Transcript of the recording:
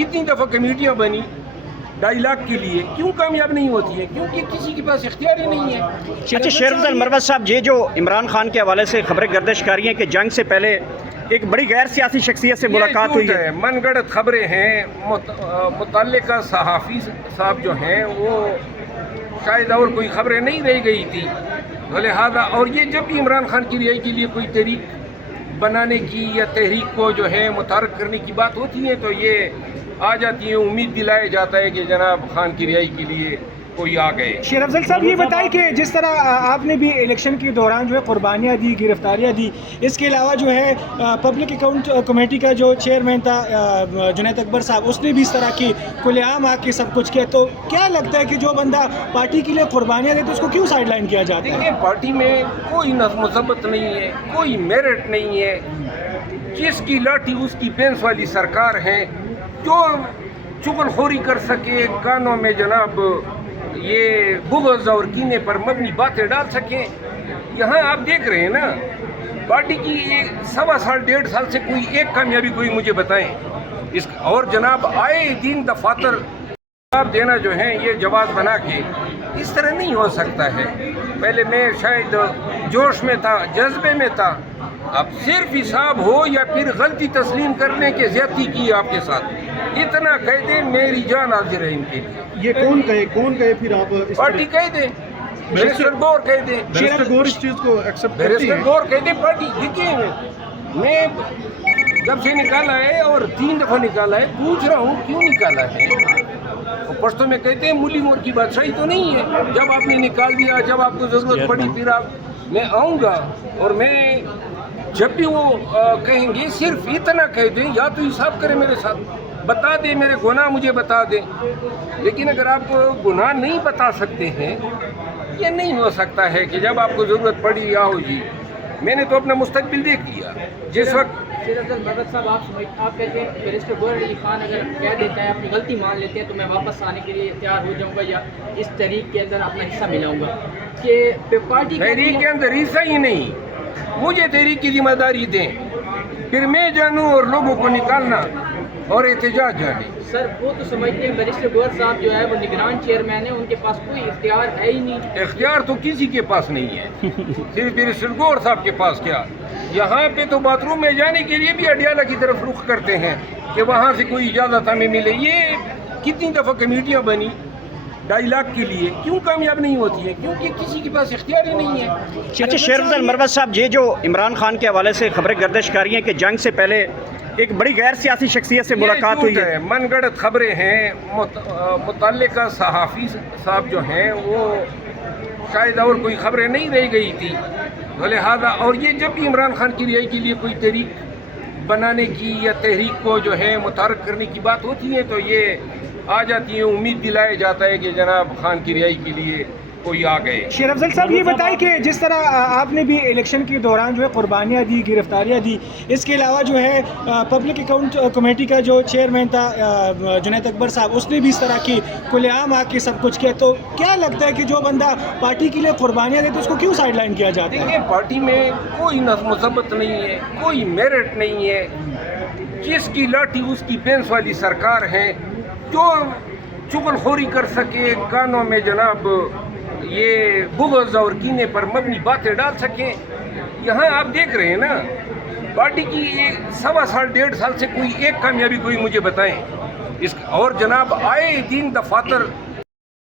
کتنی دفعہ کمیٹیاں بنی 2.5 لاکھ کے لیے، کیوں کامیاب نہیں ہوتی ہیں؟ کیونکہ کسی کے پاس اختیار ہی نہیں ہے۔ اچھا شیر افضل مروت صاحب، یہ جو عمران خان کے حوالے سے خبریں گردش کر رہی ہیں کہ جنگ سے پہلے ایک بڑی غیر سیاسی شخصیت سے ملاقات ہوئی ہے، من گڑت خبریں ہیں۔ متعلقہ صحافی صاحب جو ہیں وہ شاید اور کوئی خبریں نہیں رہ گئی تھی، لہذا اور یہ جب بھی عمران خان کی رہائی کے لیے کوئی تحریک بنانے کی یا تحریک کو جو ہے متحرک کرنے کی بات ہوتی ہے تو یہ آ جاتی ہے، امید دلایا جاتا ہے کہ جناب خان کی رہائی کے لیے کوئی آ گئے۔ شیر افضل صاحب یہ بتائیں کہ جس طرح آپ نے بھی الیکشن کے دوران جو ہے قربانیاں دی، گرفتاریاں دی، اس کے علاوہ جو ہے پبلک اکاؤنٹ کمیٹی کا جو چیئرمین تھا جنید اکبر صاحب، اس نے بھی اس طرح کی کھلے عام آ کے سب کچھ کیا، تو کیا لگتا ہے کہ جو بندہ پارٹی کے لیے قربانیاں دیتے اس کو کیوں سائڈ لائن کیا جاتا ہے؟ دیکھیں، پارٹی میں کوئی نظم و ضبط نہیں ہے، کوئی میرٹ نہیں ہے، جس کی لاٹھی اس کی بینس والی سرکار ہے، جو چغل خوری کر سکے، کانوں میں جناب یہ بغض اور کینے پر مبنی باتیں ڈال سکیں۔ یہاں آپ دیکھ رہے ہیں نا، پارٹی کی 1.25 سال 1.5 سال سے کوئی ایک کامیابی کوئی مجھے بتائیں اس، اور جناب آئے دن دفاتر جواب دینا جو ہے یہ جواز بنا کے، اس طرح نہیں ہو سکتا ہے۔ پہلے میں شاید جوش میں تھا، جذبے میں تھا، اب صرف حساب ہو یا پھر غلطی تسلیم کرنے کے زیادتی کی آپ کے ساتھ، اتنا کہہ دیں میری جان حاضر ہے ان کے لیے۔ یہ کون کہے پھر آپ اس پارٹی کہہ دیں، بیرسٹر گور کہہ دیں، بیرسٹر گور اس چیز کو ایکسیپٹ کرتی بیرسٹر ہے؟ گور کہہ دیں پارٹی۔ دیکھیے میں جب سے نکالا ہے اور 3 دفعہ نکالا ہے، پوچھ رہا ہوں کیوں نکالا ہے؟ پشتوں میں کہتے ہیں ملی مور کی بادشاہی تو نہیں ہے، جب آپ نے نکال دیا، جب آپ کو ضرورت پڑی پھر میں آؤں گا، اور میں جب بھی وہ کہیں گے صرف اتنا کہہ دیں، یا تو حساب کریں میرے ساتھ، بتا دیں میرے گناہ مجھے بتا دیں، لیکن اگر آپ گناہ نہیں بتا سکتے ہیں، یہ نہیں ہو سکتا ہے کہ جب آپ کو ضرورت پڑی آؤ جی۔ میں نے تو اپنا مستقبل دیکھ لیا جس وقت۔ شیر افضل مروت صاحب، آپ کہتے ہیں بیرسٹر گوہر علی خان اگر کہہ دیتا ہے، اپنی غلطی مان لیتے ہیں تو میں واپس آنے کے لیے تیار ہو جاؤں گا یا اس تحریک کے اندر اپنا حصہ ملاؤں گا، کہ پارٹی تحریک کے اندر حصہ ہی نہیں، مجھے تحریک کی ذمہ داری دیں، پھر میں جانوں اور لوگوں کو نکالنا اور احتجاج جانے۔ سر وہ تو سمجھتے ہیں بیرسٹر گوہر صاحب جو ہے وہ نگران چیئرمین ہیں، ان کے پاس کوئی اختیار ہے ہی نہیں۔ اختیار تو کسی کے پاس نہیں ہے، صرف بیرسٹر گور صاحب کے پاس کیا۔ یہاں پہ تو باتھ روم میں جانے کے لیے بھی اڈیالہ کی طرف رخ کرتے ہیں کہ وہاں سے کوئی اجازت ہمیں ملے۔ یہ کتنی دفعہ کمیٹیاں بنی 2.5 لاکھ کے لیے، کیوں کامیاب نہیں ہوتی ہیں؟ کیونکہ کسی کے پاس اختیار ہی نہیں ہے۔ اچھا شیر افضل مروت صاحب، یہ جو عمران خان کے حوالے سے خبریں گردش کر رہی ہیں کہ جنگ سے پہلے ایک بڑی غیر سیاسی شخصیت سے ملاقات ہوئی ہے، من گڑت خبریں ہیں۔ متعلقہ صحافی صاحب جو ہیں وہ شاید اور کوئی خبریں نہیں رہ گئی تھی، لہذا اور یہ جب بھی عمران خان کی رہائی کے لیے کوئی تحریک بنانے کی یا تحریک کو جو ہے متحرک کرنے کی بات ہوتی ہے تو یہ آ جاتی ہے، امید دلایا جاتا ہے کہ جناب خان کی رہائی کے لیے کوئی آ گئے۔ شیر افضل صاحب یہ بتائیں کہ جس طرح آپ نے بھی الیکشن کے دوران جو ہے قربانیاں دی، گرفتاریاں دی، اس کے علاوہ جو ہے پبلک اکاؤنٹ کمیٹی کا جو چیئرمین تھا جنید اکبر صاحب، اس نے بھی اس طرح کی کھلے عام آ کے سب کچھ کیا، تو کیا لگتا ہے کہ جو بندہ پارٹی کے لیے قربانیاں دیتے اس کو کیوں سائڈ لائن کیا جاتا ہے؟ دیکھیں، پارٹی میں کوئی نظم و ضبط نہیں ہے، کوئی میرٹ نہیں ہے، جس کی لاٹھی اس کی بینس والی سرکار ہے، جو چغل خوری کر سکے، کانوں میں جناب یہ بغض اور کینے پر مبنی باتیں ڈال سکیں۔ یہاں آپ دیکھ رہے ہیں نا، پارٹی کی 1.25 سال 1.5 سال سے کوئی ایک کامیابی کوئی مجھے بتائیں اس، اور جناب آئے دن دفاتر